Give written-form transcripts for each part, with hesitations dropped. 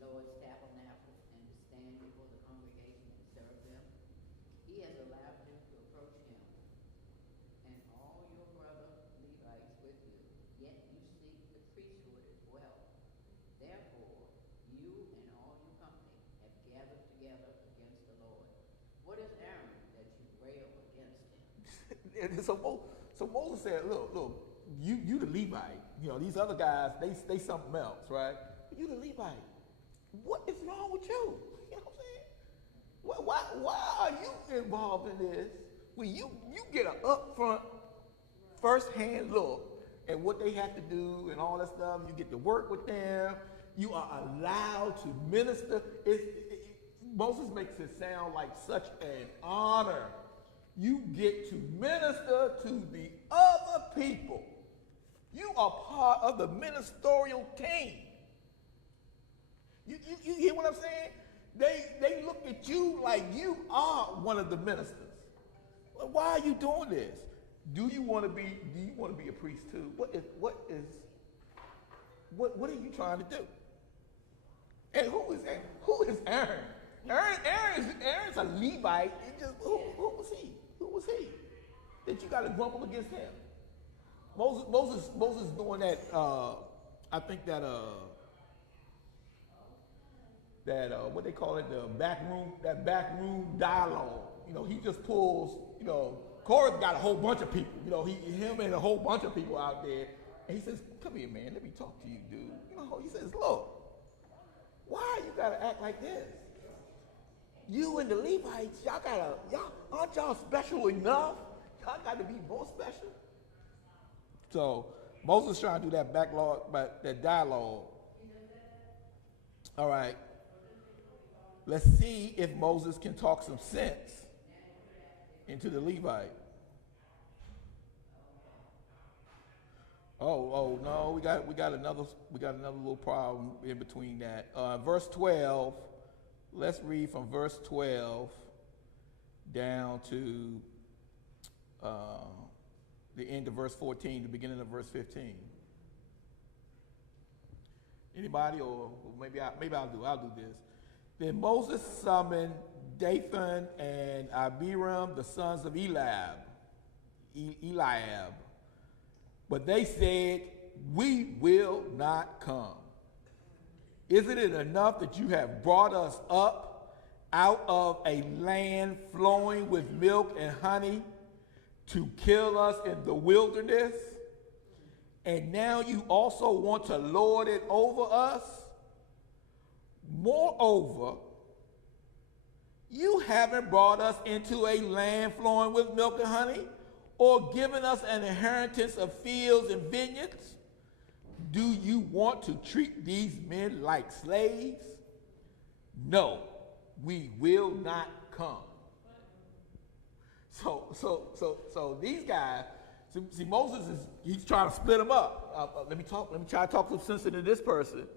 Lord's tabernacle and to stand before the congregation and serve them. He has allowed them to approach him, and all your brother Levites with you, yet you seek the priesthood as well. Therefore, you and all your company have gathered together against the Lord. What is Aaron that you rail against him? So Moses said, look, you the Levite. You know, these other guys, they something else, right? You the Levite. What is wrong with you? You know what I'm saying? Why are you involved in this? Well, you get an upfront, first-hand look at what they have to do and all that stuff. You get to work with them. You are allowed to minister. Moses makes it sound like such an honor. You get to minister to the other people. You are part of the ministerial team. You hear what I'm saying? They look at you like you are one of the ministers. Well, why are you doing this? Do you want to be a priest too? What are you trying to do? And who is Aaron? Aaron's a Levite. Who was he? Who was he? That you got to grumble against him? Moses doing that. I think that what they call it, that backroom dialogue. You know, he just pulls. You know, Korah got a whole bunch of people. You know, him and a whole bunch of people out there, and he says, "Come here, man. Let me talk to you, dude." You know, he says, "Look, why you gotta act like this? You and the Levites, y'all aren't y'all special enough? Y'all got to be more special." So Moses trying to do that that dialogue. All right. Let's see if Moses can talk some sense into the Levite. Oh no, we got another little problem in between that. Verse 12. Let's read from verse 12 down to the end of verse 14, the beginning of verse 15. Anybody, or maybe I'll do this. Then Moses summoned Dathan and Abiram, the sons of Eliab. But they said, "We will not come. Isn't it enough that you have brought us up out of a land flowing with milk and honey to kill us in the wilderness? And now you also want to lord it over us? Moreover, you haven't brought us into a land flowing with milk and honey, or given us an inheritance of fields and vineyards. Do you want to treat these men like slaves? No, we will not come." So these guys, see Moses he's trying to split them up. Let me try to talk some sense into this person,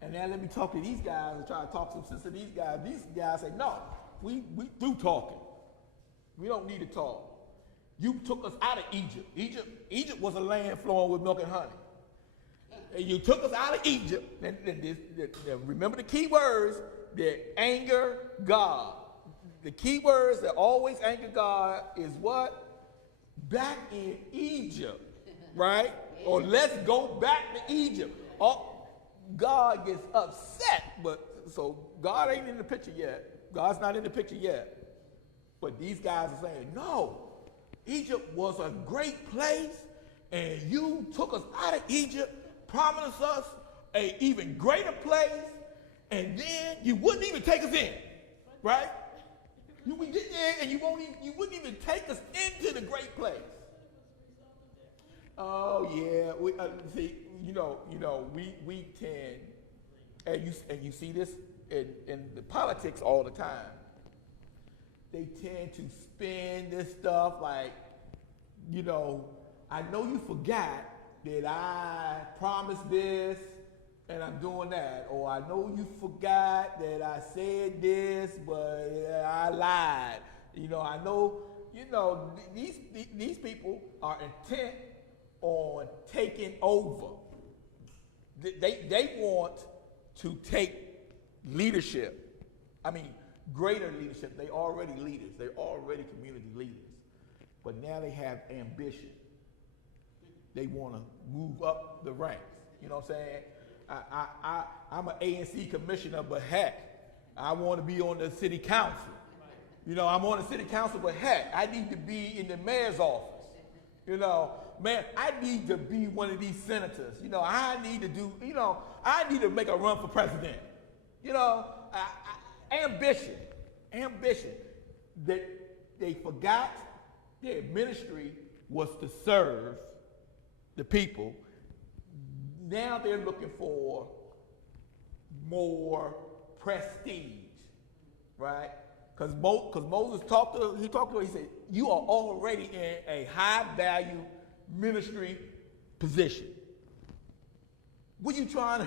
and then let me talk to these guys and try to talk some sense to these guys. These guys say, "No, we through talking. We don't need to talk. You took us out of Egypt. Egypt was a land flowing with milk and honey. And you took us out of Egypt." And remember the key words that anger God. The key words that always anger God is what? Back in Egypt, right? Or let's go back to Egypt. God gets upset, so God ain't in the picture yet. God's not in the picture yet. But these guys are saying, "No, Egypt was a great place, and you took us out of Egypt, promised us an even greater place, and then you wouldn't even take us in, right? We get there, and you wouldn't even take us into the great place." Oh yeah, we tend, and you see this in the politics all the time. They tend to spin this stuff like, I know you forgot that I promised this and I'm doing that, or I know you forgot that I said this, but I lied. I know, these people are intent on taking over. They want to take leadership. I mean, greater leadership. They already leaders. They're already community leaders. But now they have ambition. They want to move up the ranks. You know what I'm saying? I'm an ANC commissioner, but heck, I want to be on the city council. You know, I'm on the city council, but heck, I need to be in the mayor's office. You know, man, I need to be one of these senators. You know, I need to do, you know, I need to make a run for president. You know, ambition. That they forgot their ministry was to serve the people. Now they're looking for more prestige, right? Because Moses talked to her, he said, you are already in a high value ministry position. You trying to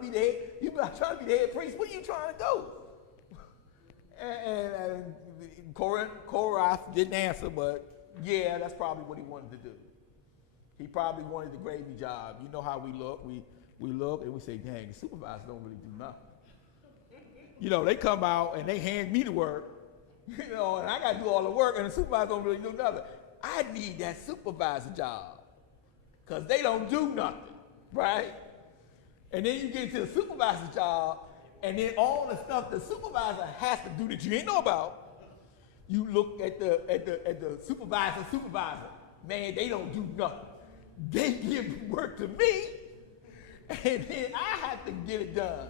be the head, you trying to be the head priest, what are you trying to do? And Korath didn't answer, but yeah, that's probably what he wanted to do. He probably wanted the gravy job. You know how we look. We look and we say, dang, the supervisors don't really do nothing. You know, they come out and they hand me the work, you know, and I got to do all the work, and the supervisor don't really do nothing. I need that supervisor job because they don't do nothing, right? And then you get to the supervisor job, and then all the stuff the supervisor has to do that you ain't know about, you look at the supervisor. Man, they don't do nothing. They give work to me, and then I have to get it done.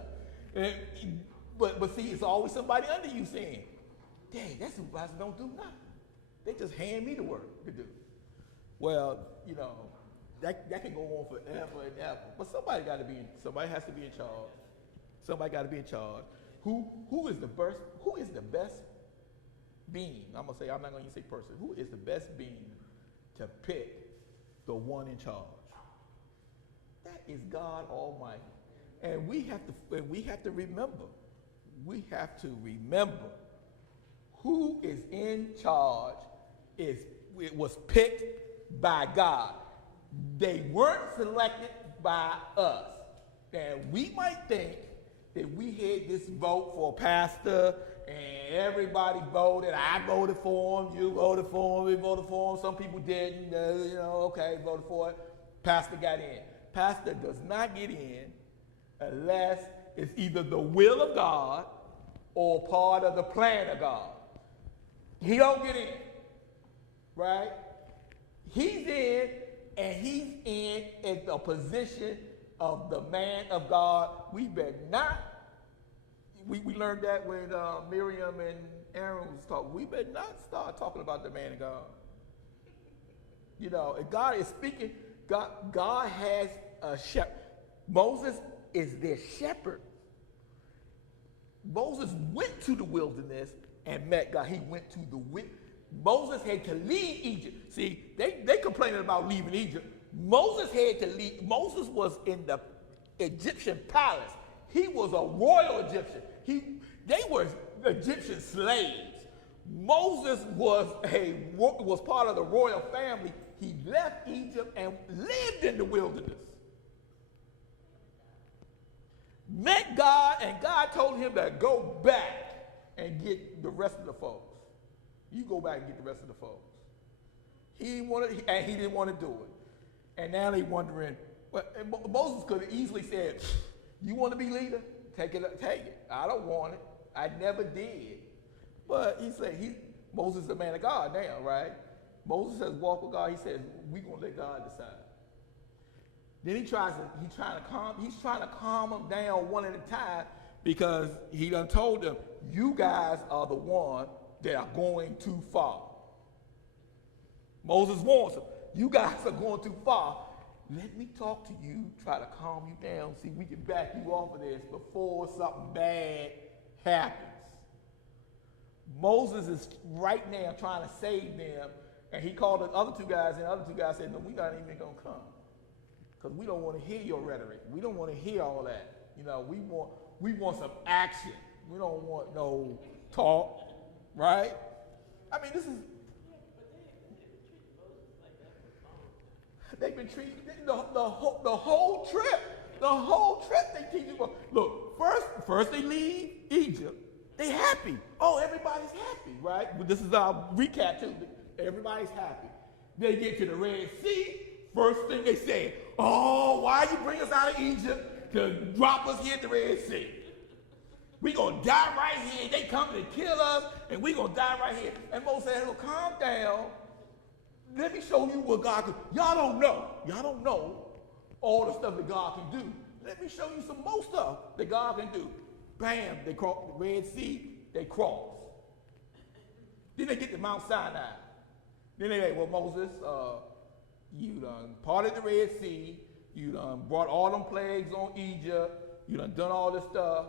But see, it's always somebody under you saying, dang, that supervisor don't do nothing. They just hand me the work to do. Well, you know, that can go on forever and ever. But somebody has to be in charge. Somebody got to be in charge. Who is the best being? I'm not gonna say person. Who is the best being to pick the one in charge? That is God Almighty. And we have to remember. We have to remember who is in charge. It was picked by God. They weren't selected by us. And we might think that we had this vote for a pastor and everybody voted. I voted for him, you voted for him, we voted for him. Some people didn't, voted for it. Pastor got in. Pastor does not get in unless it's either the will of God or part of the plan of God. He don't get in, right? He's in, and he's in at the position of the man of God. We better not. We learned that when Miriam and Aaron was talking. We better not start talking about the man of God. You know, if God is speaking, God has a shepherd. Moses is their shepherd. Moses went to the wilderness and met God. He went to the wilderness. Moses had to leave Egypt. See, they complaining about leaving Egypt. Moses had to leave. Moses was in the Egyptian palace. He was a royal Egyptian. They were Egyptian slaves. Moses was part of the royal family. He left Egypt and lived in the wilderness. Met God, and God told him to go back and get the rest of the folks. You go back and get the rest of the folks. He didn't want to do it. And now they're wondering, well, Moses could have easily said, you want to be leader? Take it. I don't want it. I never did. But he said, Moses is the man of God now, right? Moses says, walk with God. He says, we're going to let God decide. Then he's trying to calm them down one at a time, because he done told them, you guys are the one that are going too far. Moses warns them, you guys are going too far. Let me talk to you, try to calm you down, see if we can back you off of this before something bad happens. Moses is right now trying to save them, and he called the other two guys, and the other two guys said, no, we're not even going to come, because we don't want to hear your rhetoric. We don't want to hear all that. You know, we want some action. We don't want no talk, right? I mean, this is. They've been treating the whole trip. The whole trip they teach you. Look, first they leave Egypt. They happy. Oh, everybody's happy, right? But this is our recap too. Everybody's happy. They get to the Red Sea. First thing they say, oh, why you bring us out of Egypt to drop us here at the Red Sea? We gonna die right here. They coming to kill us, and we gonna die right here. And Moses said, well, calm down. Let me show you what God can. Y'all don't know. Y'all don't know all the stuff that God can do. Let me show you some more stuff that God can do. Bam, they cross the Red Sea, they cross. Then they get to Mount Sinai. Then they say, well, Moses, you done parted the Red Sea, you done brought all them plagues on Egypt, you done all this stuff,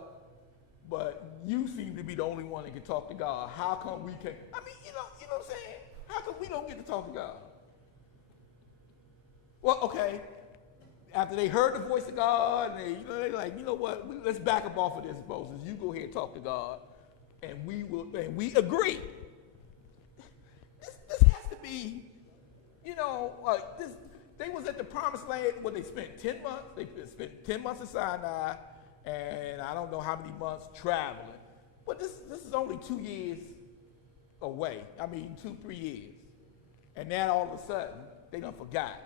but you seem to be the only one that can talk to God. How come we can't? I mean, you know what I'm saying? How come we don't get to talk to God? Well, okay. After they heard the voice of God, and they're like, you know what? Let's back up off of this, Moses. You go ahead and talk to God, and we agree. This has to be, this. They was at the promised land where they spent 10 months. They spent 10 months in Sinai, and I don't know how many months traveling. But this is only 2 years away. I mean, 2-3 years. And then all of a sudden, they done forgot.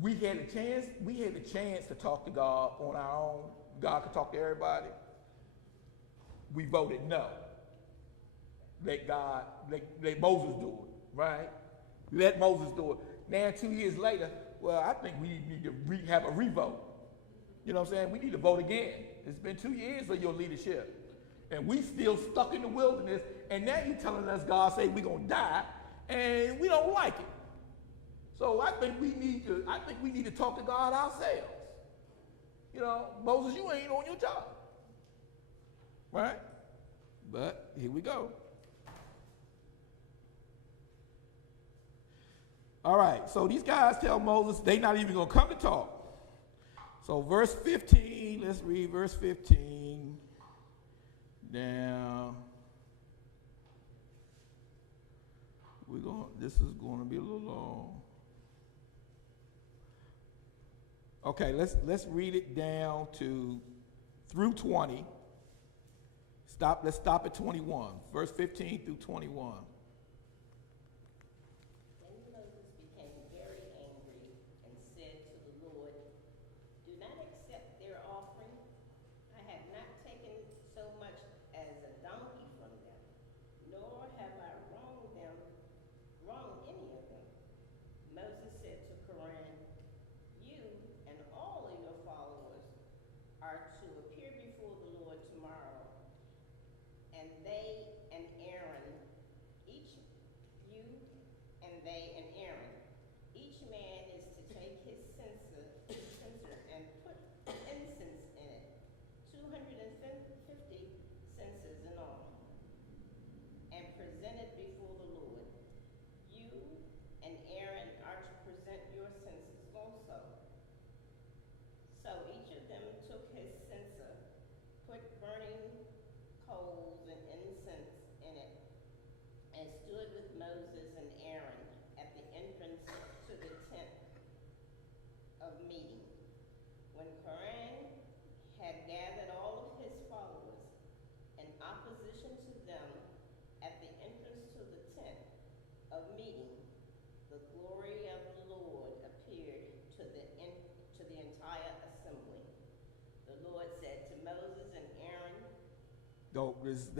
We had a chance to talk to God on our own. God could talk to everybody. We voted no. Let Moses do it, right? Let Moses do it. Now 2 years later, well, I think we need to have a revote. You know what I'm saying? We need to vote again. It's been 2 years of your leadership. And we still stuck in the wilderness, and now you're telling us God say we're gonna die, and we don't like it. So I think we need to talk to God ourselves. Moses, you ain't on your job. Right? But here we go. All right, so these guys tell Moses they not even gonna come to talk. So verse 15, let's read verse 15 down. This is gonna be a little long. Okay, let's read it down through 20. Let's stop at 21. Verse 15 through 21.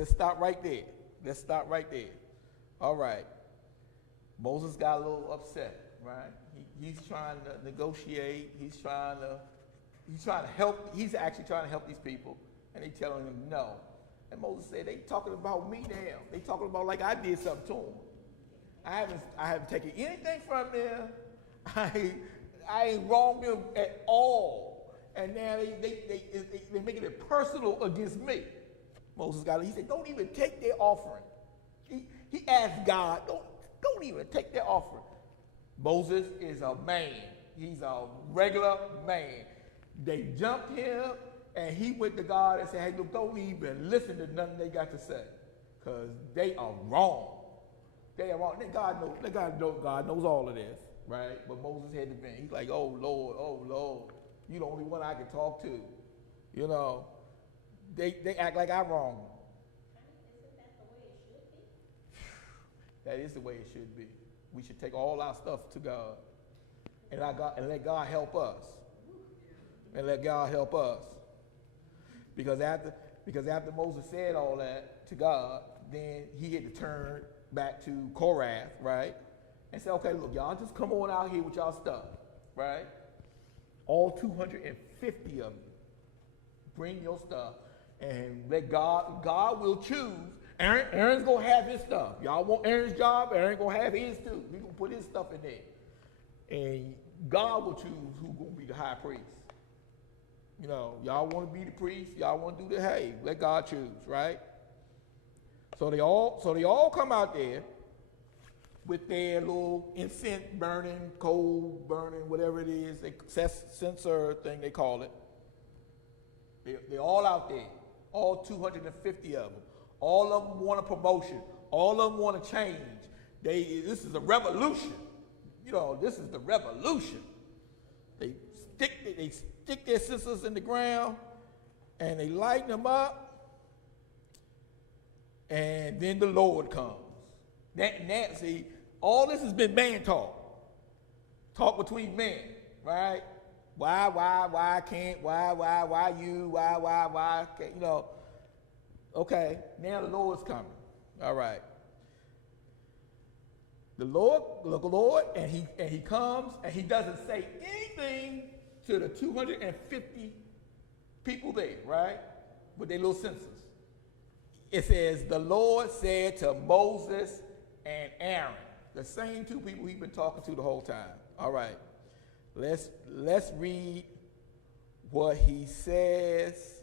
Let's stop right there. All right. Moses got a little upset, right? He's trying to negotiate. He's trying to help. He's actually trying to help these people, and they telling him no. And Moses said, "They talking about me now. They talking about like I did something to them. I haven't taken anything from them. I ain't wronged them at all. And now they making it personal against me." Moses he said, don't even take their offering. He asked God, don't even take their offering. Moses is a man. He's a regular man. They jumped him, and he went to God and said, hey, look, don't even listen to nothing they got to say, because they are wrong. They are wrong. God knows all of this, right? But Moses had to vent. He's like, oh, Lord. You the only one I can talk to. You know, they act like I'm wrong. Isn't that the way it should be? That is the way it should be. We should take all our stuff to God and let God help us. And let God help us. Because after Moses said all that to God, then he had to turn back to Korath, right? And say, okay, look, y'all just come on out here with y'all stuff, right? All 250 of you. Bring your stuff and let God will choose. Aaron's going to have his stuff. Y'all want Aaron's job? Aaron's going to have his too. He's going to put his stuff in there. And God will choose who's going to be the high priest. You know, y'all want to be the priest, y'all want to do the hey, let God choose, right? So they all come out there with their little incense burning, coal burning, whatever it is, censer thing they call it. They're all out there, all 250 of them. All of them want a promotion. All of them want to change. This is a revolution. You know, this is the revolution. They stick their censers in the ground and they lighten them up, and then the Lord comes. See, all this has been man talk between men, right? Why can't, why you, why can't, you know. Okay, now the Lord's coming. All right. The Lord, and he comes, and he doesn't say anything to the 250 people there, right? With their little censers. It says, the Lord said to Moses and Aaron, the same two people he's been talking to the whole time. All right. Let's read what he says.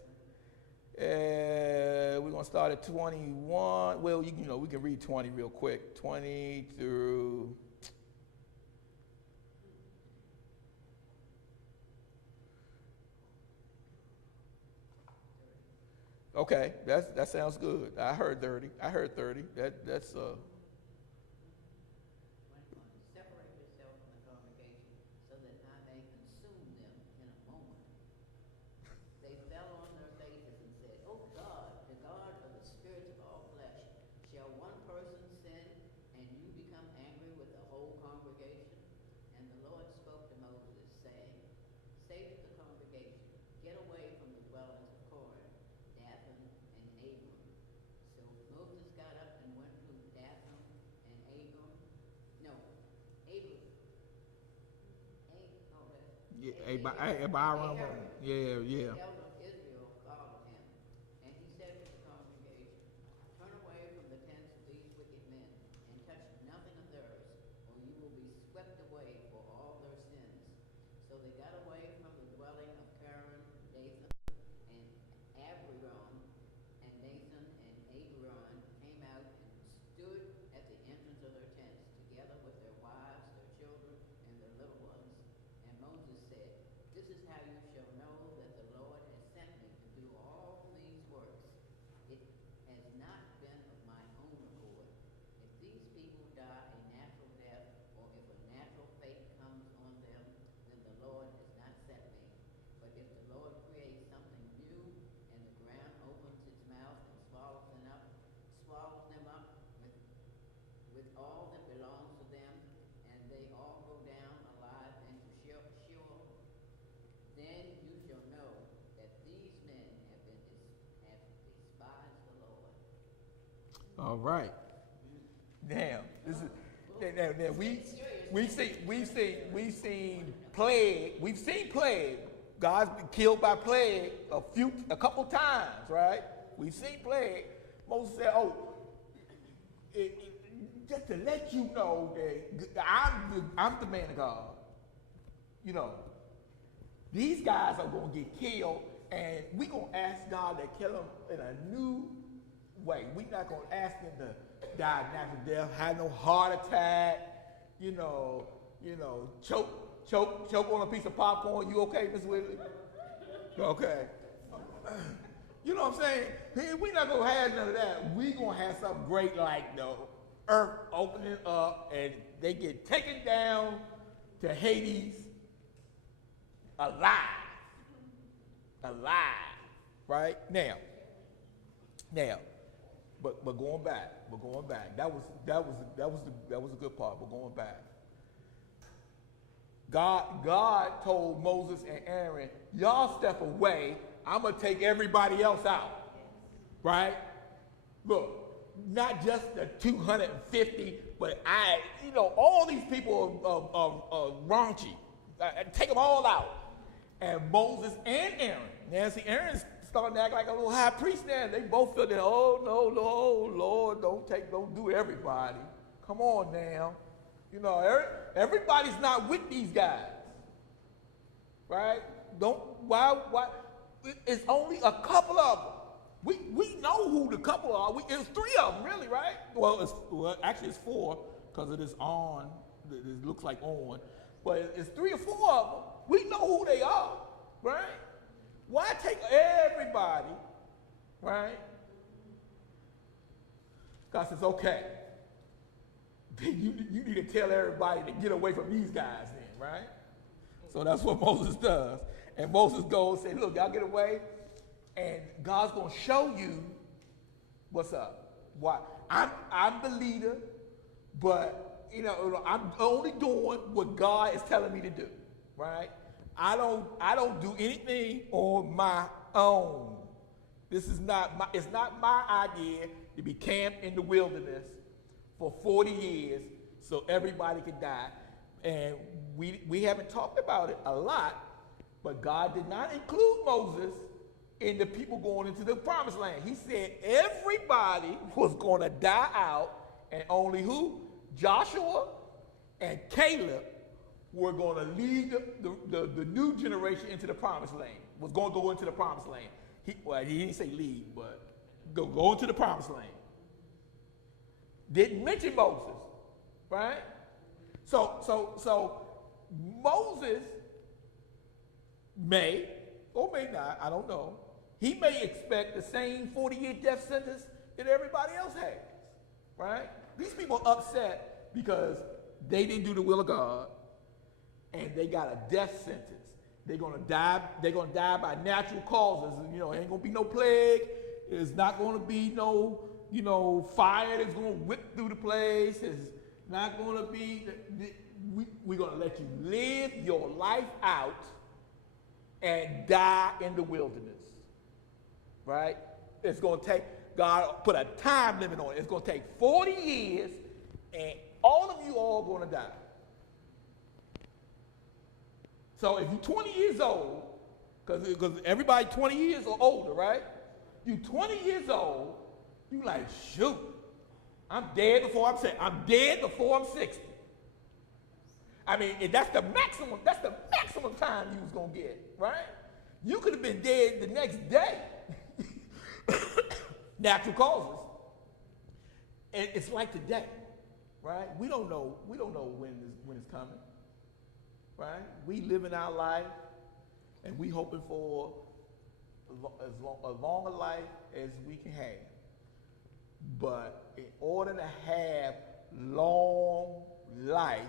We're going to start at 21. Well, we can read 20 real quick. 20 through... Okay, that sounds good. I heard 30. That's Separate yourself from the congregation so that I may consume them in a moment. They fell on their faces and said, "Oh God, the God of the spirits of all flesh, shall one person sin and you become angry with the whole congregation?" And the Lord spoke to Moses, saying, "Say to the congregation, get away from the dwellings of Korah, Dathan, and Abiram." So Moses got up and went through Dathan and Abiram. No, Abiram. Abiram. Yeah. The elder of Israel called him, and he said to the congregation, "Turn away from the tents of these wicked men, and touch nothing of theirs, or you will be swept away for all their sins." So they got away from the dwelling of Karen, Dathan, and Abiram, and Dathan and Abiram came out and stood at the entrance of their tents, together with their wives, their children, and their little ones. And Moses said, "This is how you shall know that the Lord has sent me to do all these works. It has not been of my own accord. If these people die a natural death, or if a natural fate comes on them, then the Lord has not sent me. But if the Lord creates something new, and the ground opens its mouth and swallows them up with all that belongs to them, and they all go down alive into Sheol, then you shall know that these men have despised the Lord." All right. Now, this is now we've seen plague. We've seen plague. God's been killed by plague a couple times, right? We've seen plague. Moses said, "Oh, just to let you know that I'm the man of God. You know, these guys are going to get killed, and we're going to ask God to kill them in a new way. We're not going to ask them to die a natural death, have no heart attack, choke on a piece of popcorn. You okay, Miss Whitley? Okay. You know what I'm saying? We're not going to have none of that. We're going to have something great like the earth opening up, and they get taken down to Hades alive. alive, right? Now, but going back, that was a good part. But going back, God told Moses and Aaron, y'all step away. I'm gonna take everybody else out, right? Look, not just the 250, but all these people are raunchy. Take them all out. And Moses and Aaron. Now, see, Aaron's starting to act like a little high priest now. They both feel that, oh, no, Lord, don't do everybody. Come on now. Everybody's not with these guys. Right? Why? It's only a couple of them. We know who the couple are. It's three of them, really, right? Well, actually it's four, because it is on. It looks like on. But it's three or four of them. We know who they are, right? Why take everybody, right? God says, okay. You need to tell everybody to get away from these guys then, right? So that's what Moses does. And Moses goes and says, look, y'all get away, and God's going to show you what's up. Why? I'm the leader, but I'm only doing what God is telling me to do, right? I don't do anything on my own. It's not my idea to be camped in the wilderness for 40 years so everybody can die. And we haven't talked about it a lot, but God did not include Moses in the people going into the promised land. He said everybody was going to die out, and only who? Joshua and Caleb were going to lead the new generation into the promised land, was going to go into the promised land. He didn't say lead, but go into the promised land. Didn't mention Moses, right? So Moses may or may not, I don't know, he may expect the same 40-year death sentence that everybody else has, right? These people are upset because they didn't do the will of God, and they got a death sentence. They're gonna die by natural causes. Ain't gonna be no plague. There's not gonna be no, fire that's gonna whip through the place. It's not gonna be, we're gonna let you live your life out and die in the wilderness, right? It's gonna take, God put a time limit on it. It's gonna take 40 years, and all of you are gonna die. So if you're 20 years old, because everybody 20 years or older, right? You 20 years old, you like, shoot, I'm dead before I'm 60. I'm dead before I'm 60. I mean, that's the maximum time you was gonna get, right? You could have been dead the next day. Natural causes. And it's like today, right? We don't know when it's coming. Right? We live in our life, and we hoping for as long a life as we can have. But in order to have long life,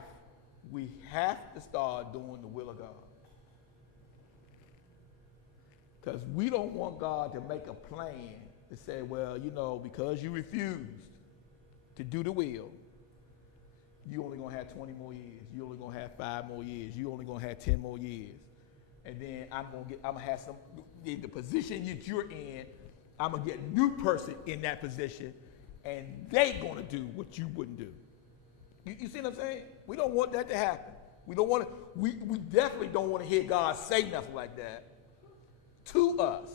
we have to start doing the will of God. Because we don't want God to make a plan to say, well, because you refused to do the will, you only gonna have 20 more years. You only gonna have 5 more years. You only gonna have 10 more years. And then I'm gonna have in the position that you're in, I'm gonna get a new person in that position, and they gonna do what you wouldn't do. You see what I'm saying? We don't want that to happen. We definitely don't want to hear God say nothing like that to us.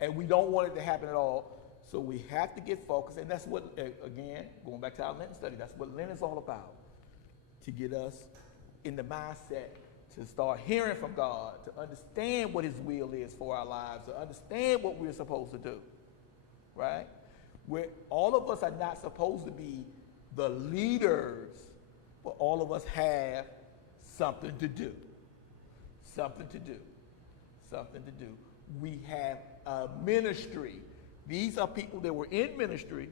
And we don't want it to happen at all. So we have to get focused, and that's what, again, going back to our Lenten study, that's what Lent is all about, to get us in the mindset to start hearing from God, to understand what his will is for our lives, to understand what we're supposed to do, right? All of us are not supposed to be the leaders, but all of us have something to do. Something to do. Something to do. We have a ministry. These are people that were in ministry,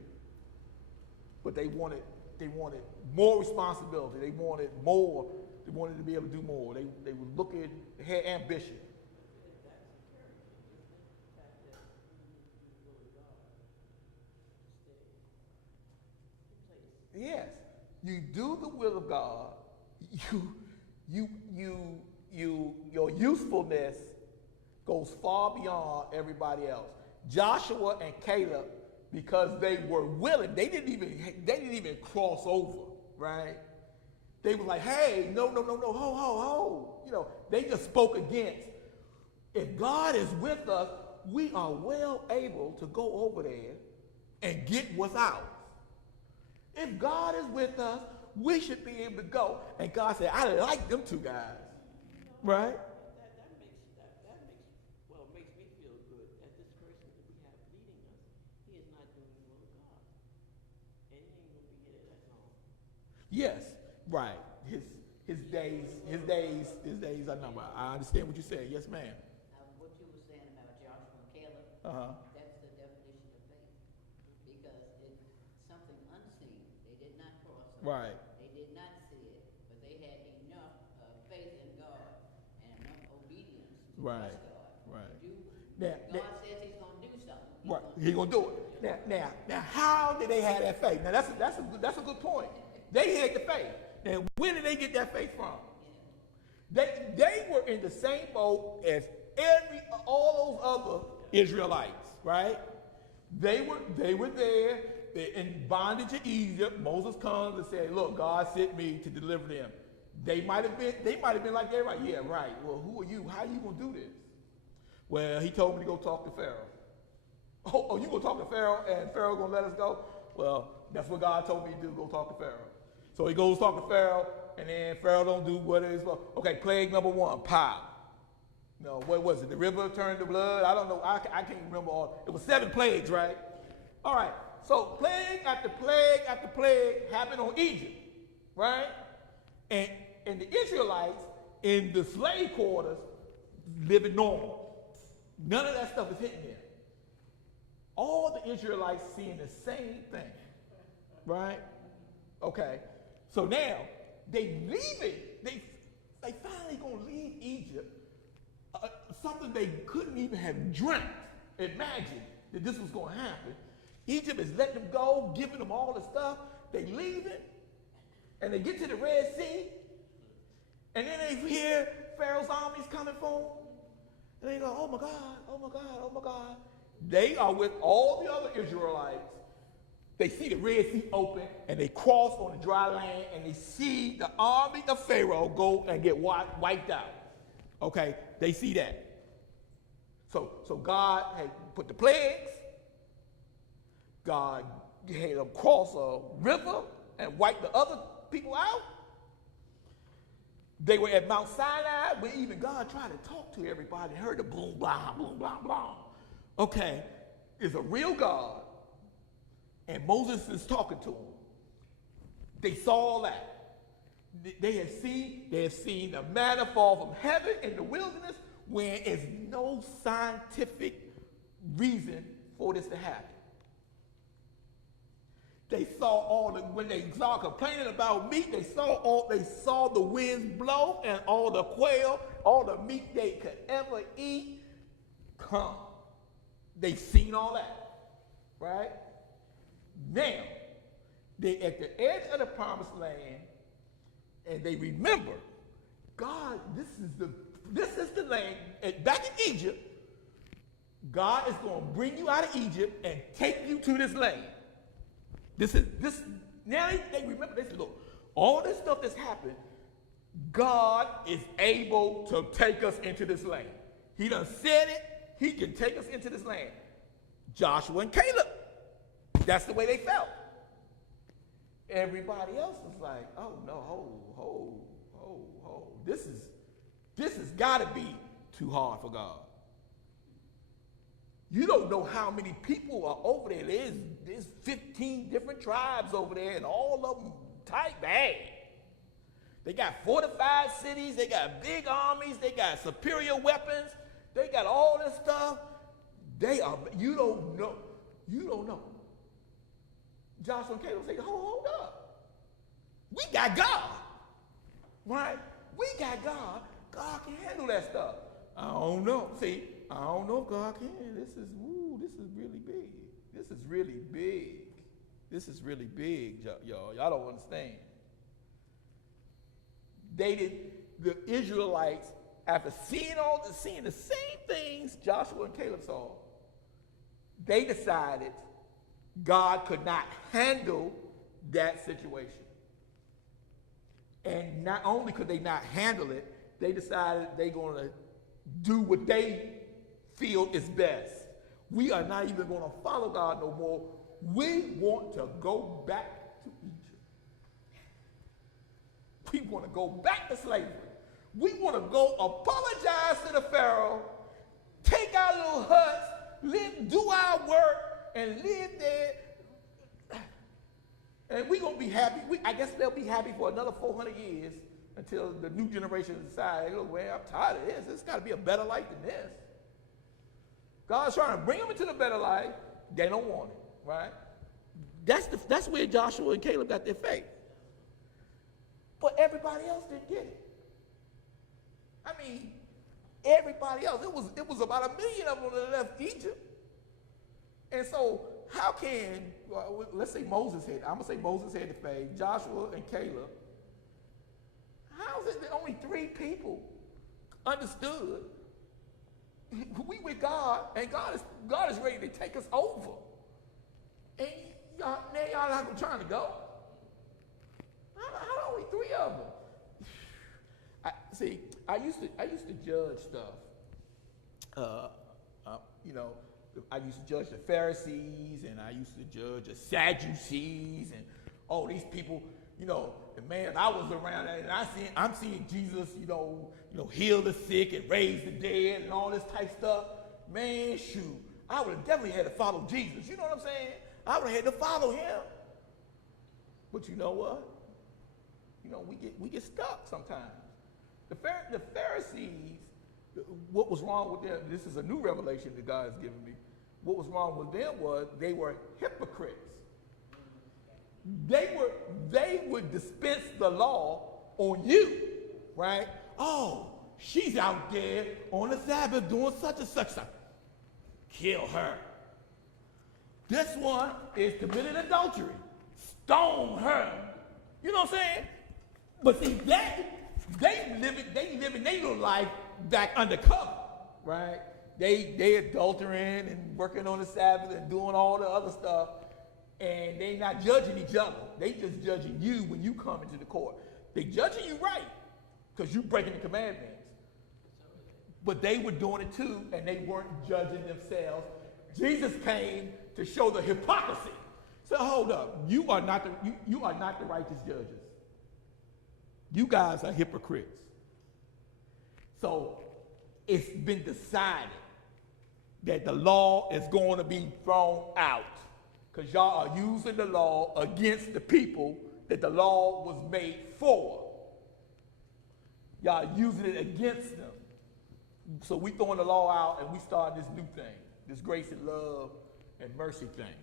but they wanted more responsibility. They wanted more. They wanted to be able to do more. They were looking, they had ambition. Yes, you do the will of God. Your usefulness goes far beyond everybody else. Joshua and Caleb, because they were willing, they didn't even cross over, right? They were like, hey, no, ho. You know, they just spoke against. If God is with us, we are well able to go over there and get what's ours. If God is with us, we should be able to go. And God said, I like them two guys. Right? Makes me feel good that this person that we have leading us, he is not doing the will of God. And he ain't gonna be here that long. Yes, right. His days are numbered. I understand what you're saying. Yes, ma'am. What you were saying about Joshua and Caleb, that's the definition of faith. Because it's something unseen. They did not cross over. Right. They did not see it, but they had enough faith in God and enough obedience to Right. trust God. Right. To do, Now, God says he's going to do something. Right. He's gonna do it. Now, how did they have that faith? Now, that's a good point. They had the faith. Now, where did they get that faith from? They were in the same boat as all those other Israelites, right? They were there. They're in bondage in Egypt. Moses comes and says, "Look, God sent me to deliver them." They might have been like they're right. Yeah, right. Well, who are you? How are you gonna do this? Well, he told me to go talk to Pharaoh. Oh, you gonna talk to Pharaoh and Pharaoh gonna let us go? Well, that's what God told me to do. Go talk to Pharaoh. So he goes talk to Pharaoh, and then Pharaoh don't do what it is. Okay, plague number 1, pow. No, what was it? The river turned to blood? I don't know. I can't remember all. It was 7 plagues, right? All right. So plague after plague after plague happened on Egypt, right? And the Israelites in the slave quarters living normal. None of that stuff is hitting them. All the Israelites seeing the same thing, right? Okay. So now they leaving. They finally gonna leave Egypt. Something they couldn't even have dreamt, imagined that this was gonna happen. Egypt is letting them go, giving them all the stuff. They leaving, and they get to the Red Sea, and then they hear Pharaoh's armies coming for them, and they go, "Oh my God, oh my God, oh my God." They are with all the other Israelites. They see the Red Sea open, and they cross on the dry land, and they see the army of Pharaoh go and get wiped out. Okay, they see that. So God had put the plagues. God had them cross a river and wipe the other people out. They were at Mount Sinai, where even God tried to talk to everybody and heard the boom, blah, boom, blah, blah. Okay, it's a real God, and Moses is talking to him. They saw all that. They have seen the manna fall from heaven in the wilderness when there's no scientific reason for this to happen. They saw when they saw complaining about meat, they saw the winds blow and all the quail, all the meat they could ever eat come. They've seen all that, right? Now, they're at the edge of the promised land, and they remember, God, this is the land. And back in Egypt, God is going to bring you out of Egypt and take you to this land. Now they remember, they say, look, all this stuff that's happened, God is able to take us into this land. He done said it, he can take us into this land. Joshua and Caleb, that's the way they felt. Everybody else was like, oh no, this has got to be too hard for God. You don't know how many people are over there. There's 15 different tribes over there, and all of them tight bad. They got fortified cities, they got big armies, they got superior weapons, they got all this stuff. You don't know. Joshua and Caleb say, hold up. We got God, right? We got God. God can handle that stuff. I don't know. See, I don't know if God can. This is really big. This is really big. This is really big, y'all. Y'all don't understand. The Israelites, after seeing the same things Joshua and Caleb saw, they decided God could not handle that situation. And not only could they not handle it, they decided they're going to do what they feel is best. We are not even going to follow God no more. We want to go back to Egypt. We want to go back to slavery. We want to go apologize to the Pharaoh, take our little huts, do our work, and live there. And we're going to be happy. I guess they'll be happy for another 400 years until the new generation decide, hey, look, well, I'm tired of this. There's got to be a better life than this. God's trying to bring them into the better life. They don't want it, right? That's where Joshua and Caleb got their faith. But everybody else didn't get it. I mean, everybody else. It was about 1 million of them that left Egypt. And so how can, let's say Moses had, I'm going to say Moses had the faith, Joshua and Caleb. How is it that only 3 people understood? We with God, and God is ready to take us over. And now y'all not trying to go? How only 3 of them? I used to judge stuff. I used to judge the Pharisees, and I used to judge the Sadducees, and these people. And man, I was around that, and I'm seeing Jesus, heal the sick and raise the dead and all this type stuff. Man, shoot, I would have definitely had to follow Jesus. You know what I'm saying? I would have had to follow him. But you know what? We get stuck sometimes. The Pharisees, what was wrong with them? This is a new revelation that God has given me. What was wrong with them was they were hypocrites. They would dispense the law on you, right? Oh, she's out there on the Sabbath doing such and such. Kill her. This one is committing adultery. Stone her. You know what I'm saying? But see, they living their little life back undercover, right? They adultering and working on the Sabbath and doing all the other stuff. And they not judging each other. They just judging you when you come into the court. They judging you right because you breaking the commandments. But they were doing it too, and they weren't judging themselves. Jesus came to show the hypocrisy. So hold up, you are not the righteous judges. You guys are hypocrites. So it's been decided that the law is going to be thrown out. Because y'all are using the law against the people that the law was made for. Y'all are using it against them. So we throwing the law out and we start this new thing, this grace and love and mercy thing.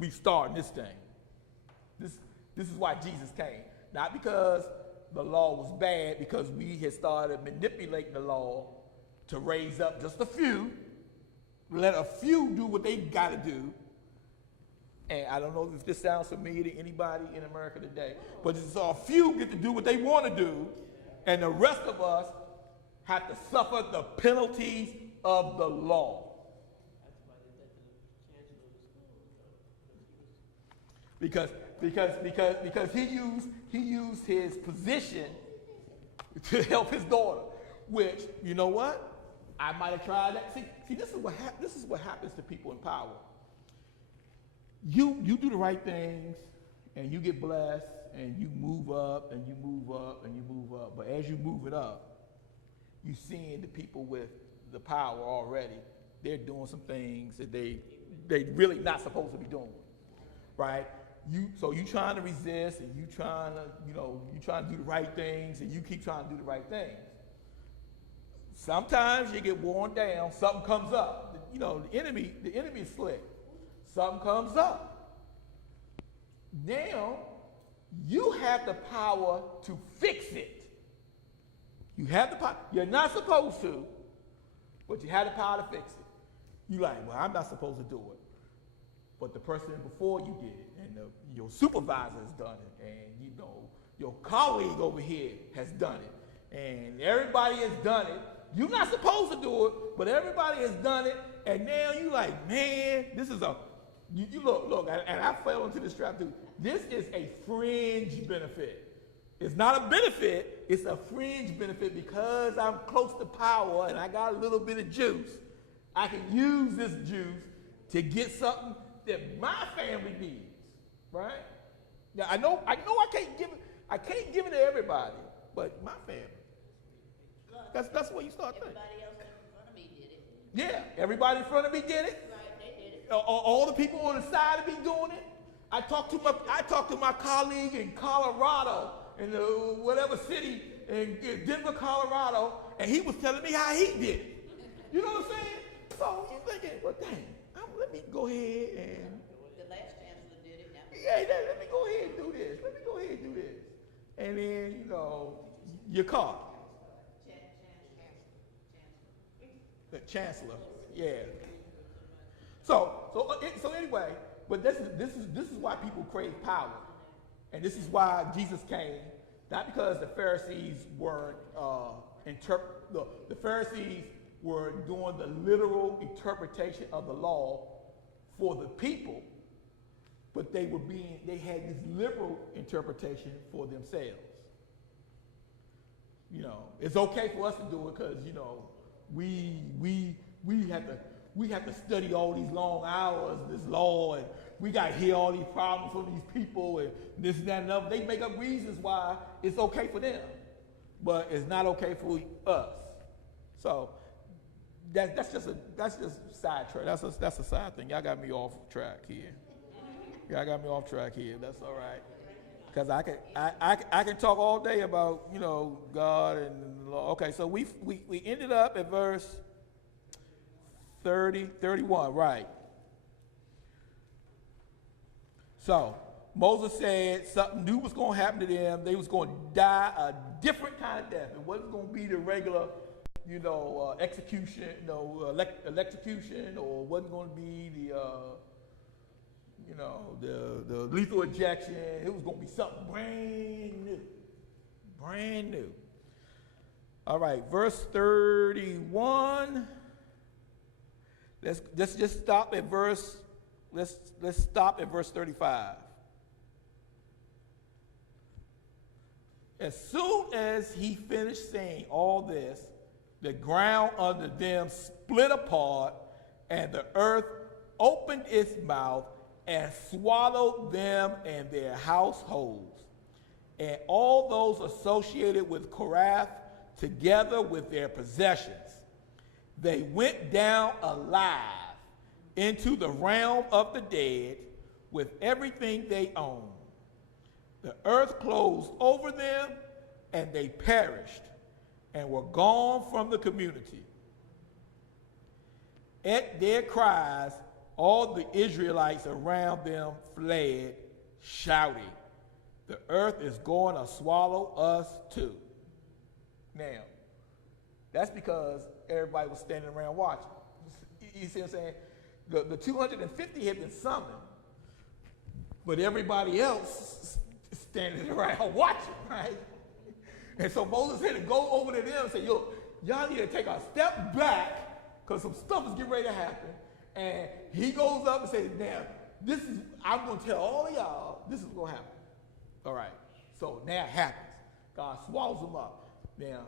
We starting this thing. This is why Jesus came. Not because the law was bad, because we had started manipulating the law to raise up just a few, let a few do what they got to do. And I don't know if this sounds familiar to anybody in America today, but it's a few get to do what they want to do, and the rest of us have to suffer the penalties of the law. Because he used his position to help his daughter, which, you know what? I might have tried that. See, this is what happens to people in power. You do the right things, and you get blessed, and you move up, and you move up, and you move up. But as you move it up, you seeing the people with the power already. They're doing some things that they really not supposed to be doing, right? So you trying to resist, and you trying to do the right things, and you keep trying to do the right things. Sometimes you get worn down. Something comes up. The enemy is slick. Something comes up. Now, you have the power to fix it. You have the power. You're not supposed to, but you have the power to fix it. You're like, well, I'm not supposed to do it. But the person before you did it, and your supervisor has done it, and you know your colleague over here has done it, and everybody has done it. You're not supposed to do it, but everybody has done it, and now you like, man, this is you look, and I fell into this trap too. This is a fringe benefit. It's not a benefit, it's a fringe benefit because I'm close to power and I got a little bit of juice. I can use this juice to get something that my family needs, right? Now I know I can't give it to everybody, but my family. That's what you start thinking. Everybody else in front of me did it. Yeah, everybody in front of me did it. Right, they did it. All the people on the side of me doing it. I talked to my colleague in Colorado, in whatever city in Denver, Colorado, and he was telling me how he did it. You know what I'm saying? So you're thinking, well, dang, let me go ahead and. The last chancellor did it. Now. Yeah, let me go ahead and do this. Let me go ahead and do this. And then, you know, your car. The chancellor. Yeah. So anyway, but this is why people crave power, and this is why Jesus came, not because the Pharisees weren't the Pharisees were doing the literal interpretation of the law for the people, but they had this liberal interpretation for themselves. You know, it's okay for us to do it because you know we have to study all these long hours, this law, and we got to hear all these problems from these people and this and that and other. They make up reasons why it's okay for them, but it's not okay for us. So that's just sidetrack. That's a side thing. Y'all got me off track here. Y'all got me off track here. That's all right. Because I can talk all day about, you know, God and the law. Okay, so we ended up at verse 31, right. So Moses said something new was going to happen to them. They was going to die a different kind of death. It wasn't going to be the regular, you know, execution, electrocution, or wasn't going to be the lethal injection. It was going to be something brand new. All right, verse 31. Let's just stop at verse. Let's stop at verse 35. As soon as he finished saying all this, the ground under them split apart, and the earth opened its mouth and swallowed them and their households, and all those associated with Korath, together with their possessions. They went down alive into the realm of the dead with everything they owned. The earth closed over them, and they perished and were gone from the community. At their cries, all the Israelites around them fled, shouting, "The earth is going to swallow us too." Now, that's because everybody was standing around watching. You see what I'm saying? The 250 had been summoned, but everybody else standing around watching, right? And so Moses had to go over to them and say, "Yo, y'all need to take a step back because some stuff is getting ready to happen." And he goes up and says, "Now, I'm going to tell all of y'all, this is going to happen." All right. So now it happens. God swallows them up. Now,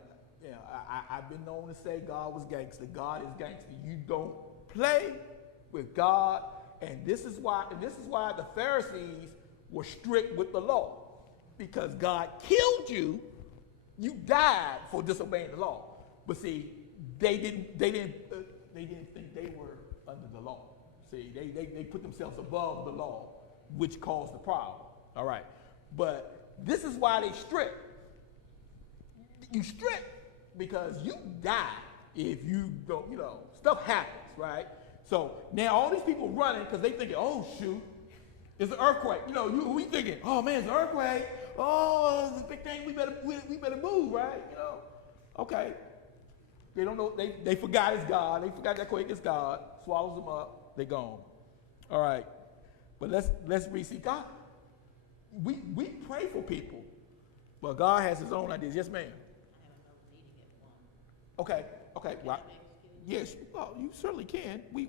I've been known to say God was gangster. God is gangster. You don't play with God, and this is why the Pharisees were strict with the law, because God killed you. You died for disobeying the law. But see, they didn't think they were under the law. See, they put themselves above the law, which caused the problem. All right, but this is why they strict. You strict because you die if you don't, you know, stuff happens, right? So now all these people running because they thinking, "Oh shoot, it's an earthquake." You know, we thinking, "Oh man, it's an earthquake. Oh, it's a big thing. We better move, right?" You know, okay. They don't know. They forgot it's God. They forgot that quake is God. Swallows them up. They gone. All right, but let's read. See, God we pray for people, but God has his own ideas. Yes, ma'am. I have another meeting at 1. Okay, okay. Can Right. I make excuse? Yes, well, you certainly can. We